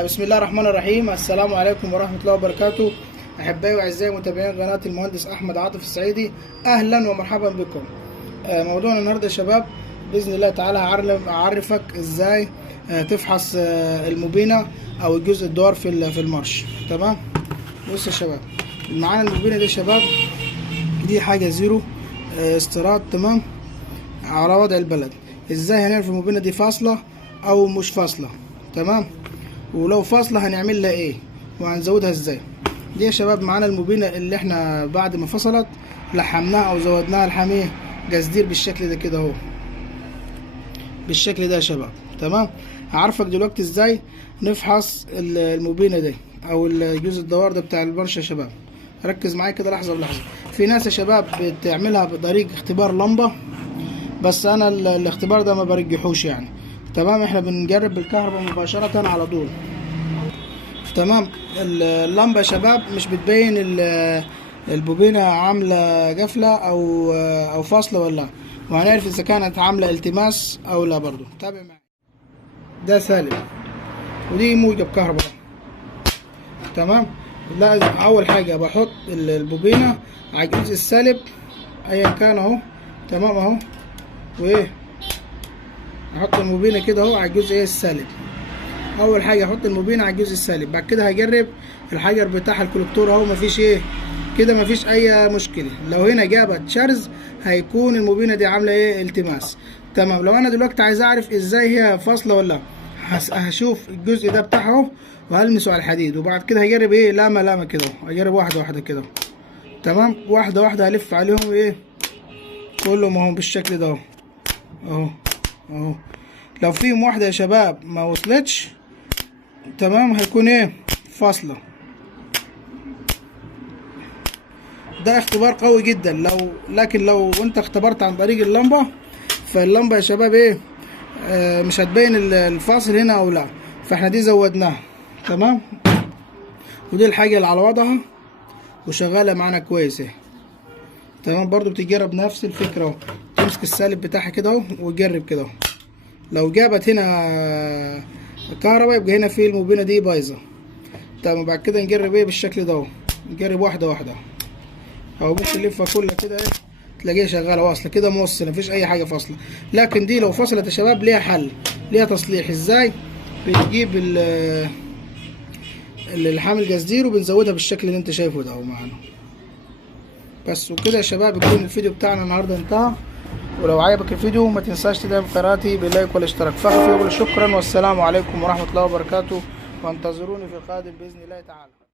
بسم الله الرحمن الرحيم. السلام عليكم ورحمة الله وبركاته. أحبائي وأعزائي متابعين قناة المهندس أحمد عاطف السعيدي، أهلا ومرحبا بكم. موضوعنا النهاردة يا شباب بإذن الله تعالى هعرفك إزاي تفحص الموبينة أو الجزء الدوار في المارش. تمام. بص يا شباب، معانا الموبينة دي يا شباب، دي حاجة زيرو استيراد، تمام، على وضع البلد. إزاي هنعرف الموبينة دي فاصلة أو مش فاصلة؟ تمام. ولو فاصلة هنعمل لها ايه وهنزودها ازاي؟ دي يا شباب معانا الموبينة اللي احنا بعد ما فصلت لحمناها او زودناها الحامية جزدير بالشكل ده كده اهو، بالشكل ده يا شباب. تمام. هعرفك دلوقتي ازاي نفحص الموبينة دي او الجزء الدوار ده بتاع البرشة يا شباب. ركز معايا كده لحظة بلحظة. في ناس يا شباب بتعملها بطريق اختبار لمبة، بس انا الاختبار ده ما برجحوش يعني. تمام. احنا بنجرب بالكهرباء مباشرة على طول. تمام. اللمبة يا شباب مش بتبين البوبينة عاملة قفلة او فاصلة ولا، وهنعرف اذا كانت عاملة التماس او لا برضو. تابع معي. ده سالب ودي موجب كهرباء. تمام. لا، اول حاجة بحط البوبينة على الجزء السالب ايا كان اهو. تمام اهو. وايه، احط الموبينة كده اهو على الجزء السالب. اول حاجه احط الموبينة على الجزء السالب، بعد كده هجرب الحجر بتاعها الكولكتور اهو، مفيش ايه كده، مفيش اي مشكله. لو هنا جابت شرز هيكون الموبينة دي عامله ايه، التماس. تمام. لو انا دلوقتي عايز اعرف ازاي هي فاصله ولا، هشوف الجزء ده بتاعها اهو وهلمسه على الحديد، وبعد كده هجرب ايه، لامه كده اهو، هجرب واحده واحده كده. تمام. واحده واحده هلف عليهم ايه كلهم اهو بالشكل ده اهو اهو. لو فيهم واحده يا شباب ما وصلتش، تمام، هيكون ايه، فاصلة. ده اختبار قوي جدا. لكن لو انت اختبرت عن طريق اللمبة، فاللمبة يا شباب ايه، مش هتبين الفاصل هنا او لا، فاحنا دي زودناها. تمام. ودي الحاجة اللي على وضعها وشغالة معانا كويس اهي. تمام. برضو بتجرب نفس الفكرة اهو، تمسك السالب بتاعها كده اهو وتجرب كده اهو. لو جابت هنا كهرباء يبقى هنا في الموبينة دي بايظة. تمام. بعد كده نجرب ايه بالشكل ده اهو، نجرب واحدة واحدة اهو. ممكن نلفها كلها كده ايه تلاقيها شغالة واصلة كده موصلة، مفيش أي حاجة فاصلة. لكن دي لو فصلت يا شباب ليها حل، ليها تصليح. ازاي؟ بنجيب الحامل جزدير وبنزودها بالشكل اللي انت شايفه ده اهو معانا. بس وكده يا شباب يكون الفيديو بتاعنا النهارده انتهى. ولو عجبك الفيديو ما تنساش تدعم قناتي باللايك والاشتراك. فخر يقول شكرا والسلام عليكم ورحمة الله وبركاته، وانتظروني في القادم بإذن الله تعالى.